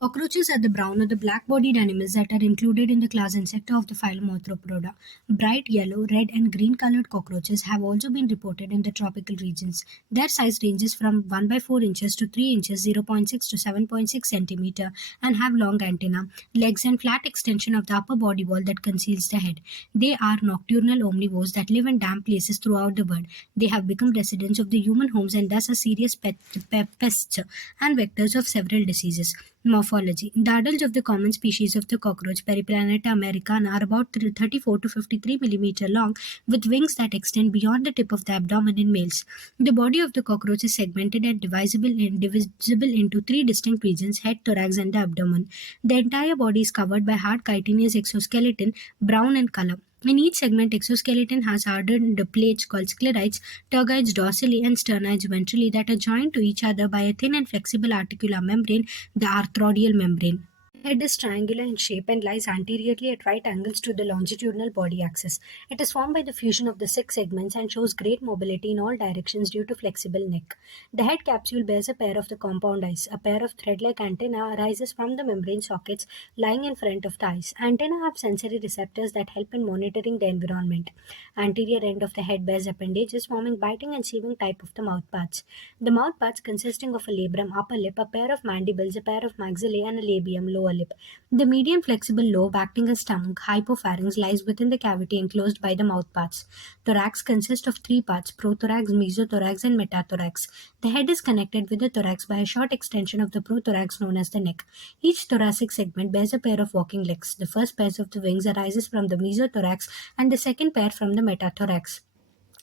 Cockroaches are the brown or the black-bodied animals that are included in the class Insecta of the phylum Arthropoda. Bright yellow, red, and green-colored cockroaches have also been reported in the tropical regions. Their size ranges from 1 by 4 inches to 3 inches, 0.6 to 7.6 centimeter, and have long antennae, legs, and flat extension of the upper body wall that conceals the head. They are nocturnal omnivores that live in damp places throughout the world. They have become residents of the human homes and thus are serious pests and vectors of several diseases. Morphology. The adults of the common species of the cockroach, Periplaneta americana, are about 34 to 53 millimeter long, with wings that extend beyond the tip of the abdomen in males. The body of the cockroach is segmented and divisible into three distinct regions: head, thorax, and the abdomen. The entire body is covered by hard chitinous exoskeleton, brown in color. In each segment, exoskeleton has hardened plates called sclerites, tergites dorsally and sternites ventrally that are joined to each other by a thin and flexible articular membrane, the arthrodial membrane. The head is triangular in shape and lies anteriorly at right angles to the longitudinal body axis. It is formed by the fusion of the six segments and shows great mobility in all directions due to flexible neck. The head capsule bears a pair of the compound eyes. A pair of thread-like antennae arises from the membrane sockets lying in front of the eyes. Antennae have sensory receptors that help in monitoring the environment. Anterior end of the head bears appendages forming biting and sieving type of the mouth parts. The mouth parts consisting of a labrum, upper lip, a pair of mandibles, a pair of maxillae, and a labium, lower lip. The median flexible lobe, acting as stomach, hypopharynx, lies within the cavity enclosed by the mouth parts. Thorax consists of three parts: prothorax, mesothorax, and metathorax. The head is connected with the thorax by a short extension of the prothorax known as the neck. Each thoracic segment bears a pair of walking legs. The first pair of the wings arises from the mesothorax and the second pair from the metathorax.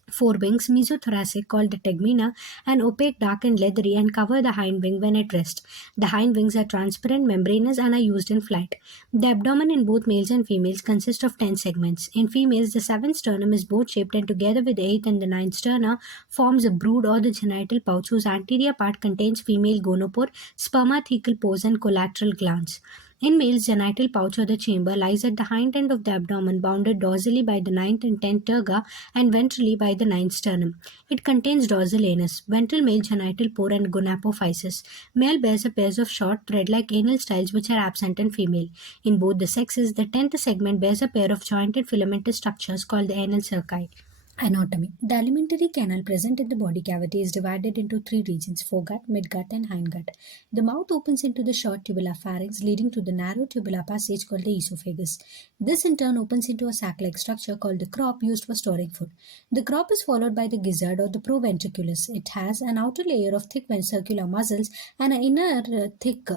Forewings, mesothoracic, called the tegmina, and opaque, dark, and leathery, and cover the hind wing when at rest. The hind wings are transparent, membranous, and are used in flight. The abdomen in both males and females consists of 10 segments. In females, the seventh sternum is boat-shaped, and together with the eighth and the ninth sterna forms a brood or the genital pouch whose anterior part contains female gonopore, spermathecal pores, and collateral glands. In males, genital pouch or the chamber lies at the hind end of the abdomen, bounded dorsally by the ninth and tenth terga and ventrally by the ninth sternum. It contains dorsal anus, ventral male genital pore, and gonapophysis. Male bears a pair of short, thread-like anal styles which are absent in female. In both the sexes, the tenth segment bears a pair of jointed filamentous structures called the anal cerci. Anatomy. The alimentary canal present in the body cavity is divided into three regions: foregut, midgut, and hindgut. The mouth opens into the short tubular pharynx, leading to the narrow tubular passage called the esophagus. This in turn opens into a sac-like structure called the crop, used for storing food. The crop is followed by the gizzard or the proventriculus. It has an outer layer of thick circular muscles and an inner thick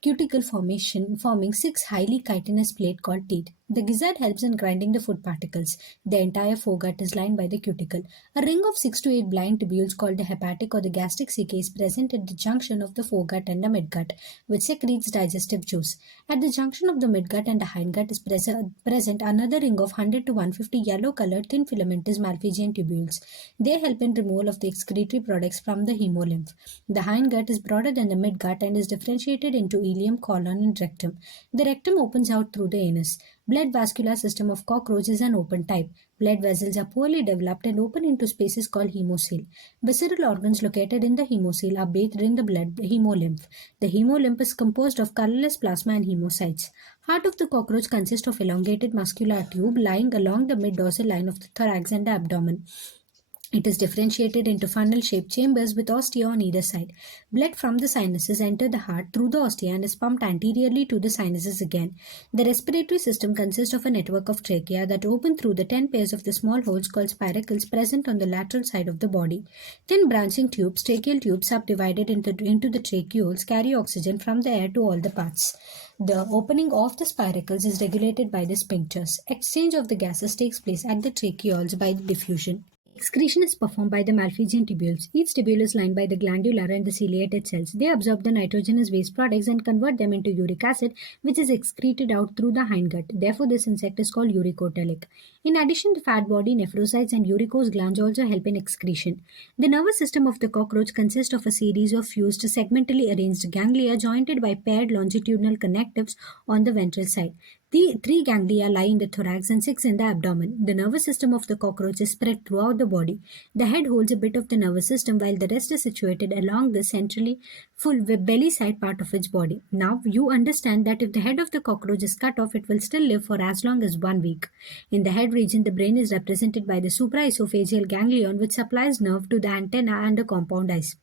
cuticle forming six highly chitinous plates called teeth. The gizzard helps in grinding the food particles. The entire foregut is lined by the cuticle. A ring of 6 to 8 blind tubules called the hepatic or the gastric caeca is present at the junction of the foregut and the midgut, which secretes digestive juice. At the junction of the midgut and the hindgut is present another ring of 100 to 150 yellow-colored thin filamentous Malpighian tubules. They help in removal of the excretory products from the hemolymph. The hindgut is broader than the midgut and is differentiated into ileum, colon, and rectum. The rectum opens out through the anus. Blood vascular system of cockroach is an open type. Blood vessels are poorly developed and open into spaces called hemocoel. Visceral organs located in the hemocoel are bathed in the blood hemolymph. The hemolymph is composed of colorless plasma and hemocytes. Heart of the cockroach consists of elongated muscular tube lying along the mid-dorsal line of the thorax and the abdomen. It is differentiated into funnel-shaped chambers with ostia on either side. Blood from the sinuses enter the heart through the ostia and is pumped anteriorly to the sinuses again. The respiratory system consists of a network of trachea that open through the 10 pairs of the small holes called spiracles present on the lateral side of the body. Thin branching tubes, tracheal tubes subdivided into the tracheoles, carry oxygen from the air to all the parts. The opening of the spiracles is regulated by the sphincters. Exchange of the gases takes place at the tracheoles by diffusion. Excretion is performed by the Malpighian tubules. Each tubule is lined by the glandular and the ciliated cells. They absorb the nitrogenous waste products and convert them into uric acid, which is excreted out through the hindgut. Therefore, this insect is called uricotelic. In addition, the fat body, nephrocytes, and uricose glands also help in excretion. The nervous system of the cockroach consists of a series of fused, segmentally arranged ganglia jointed by paired longitudinal connectives on the ventral side. The 3 ganglia lie in the thorax and 6 in the abdomen. The nervous system of the cockroach is spread throughout the body. The head holds a bit of the nervous system while the rest is situated along the centrally full belly side part of its body. Now you understand that if the head of the cockroach is cut off, it will still live for as long as 1 week. In the head region, the brain is represented by the supraesophageal ganglion, which supplies nerve to the antenna and the compound eyes.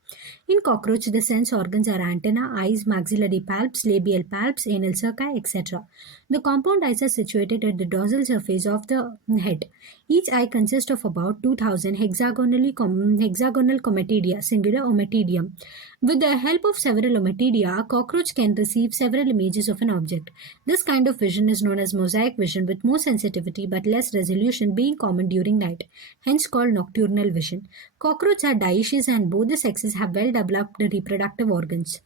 In cockroach, the sense organs are antenna, eyes, maxillary palps, labial palps, anal cerci, etc. The compound eyes are situated at the dorsal surface of the head. Each eye consists of about 2000 hexagonal comatidia, singular ommatidium. With the help of several ommatidia, a cockroach can receive several images of an object. This kind of vision is known as mosaic vision, with more sensitivity but less resolution being common during night, hence called nocturnal vision. Cockroaches are dioecious and both the sexes have well developed reproductive organs.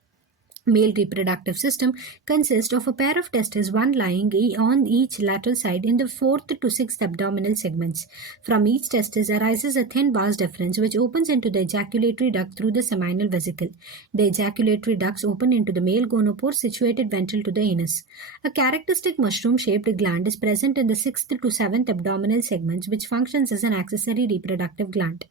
Male reproductive system consists of a pair of testes, one lying on each lateral side in the fourth to sixth abdominal segments. From each testis arises a thin vas deferens which opens into the ejaculatory duct through the seminal vesicle. The ejaculatory ducts open into the male gonopore situated ventral to the anus. A characteristic mushroom-shaped gland is present in the sixth to seventh abdominal segments which functions as an accessory reproductive gland.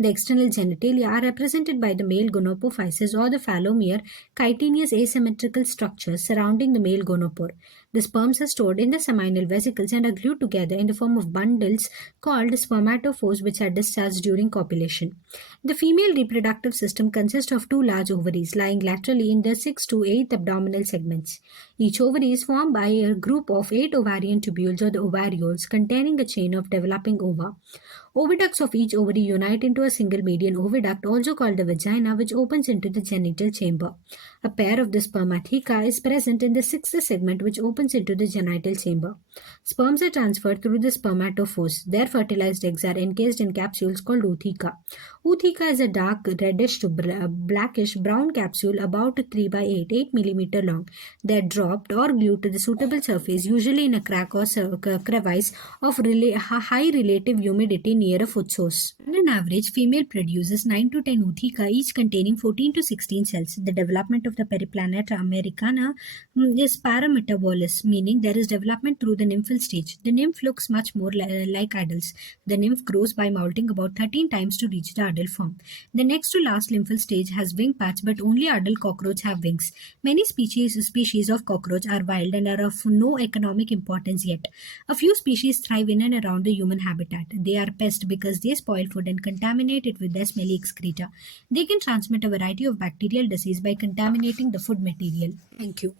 The external genitalia are represented by the male gonopophysis or the phallomere, chitinous asymmetrical structures surrounding the male gonopore. The sperms are stored in the seminal vesicles and are glued together in the form of bundles called spermatophores which are discharged during copulation. The female reproductive system consists of two large ovaries lying laterally in the 6th to 8th abdominal segments. Each ovary is formed by a group of 8 ovarian tubules or the ovarioles containing a chain of developing ova. Oviducts of each ovary unite into a single median oviduct, also called the vagina, which opens into the genital chamber. A pair of the spermatheca is present in the sixth segment, which opens into the genital chamber. Sperms are transferred through the spermatophores. Their fertilized eggs are encased in capsules called ootheca. Ootheca is a dark reddish to blackish brown capsule about 3 by 8 mm long. They are dropped or glued to the suitable surface, usually in a crack or crevice of high relative humidity near a food source. On an average, female produces 9 to 10 ootheca, each containing 14 to 16 cells. The development of the periplanet americana is parametabolous, meaning there is development through the nymphal stage. The nymph looks much more like adults. The nymph grows by molting about 13 times to reach the adult form. The next to last nymphal stage has wing patch, but only adult cockroach have wings. Many species of cockroach are wild and are of no economic importance yet. A few species thrive in and around the human habitat. They are pests because they spoil food and contaminate it with their smelly excreta. They can transmit a variety of bacterial disease by contaminating the food material. Thank you.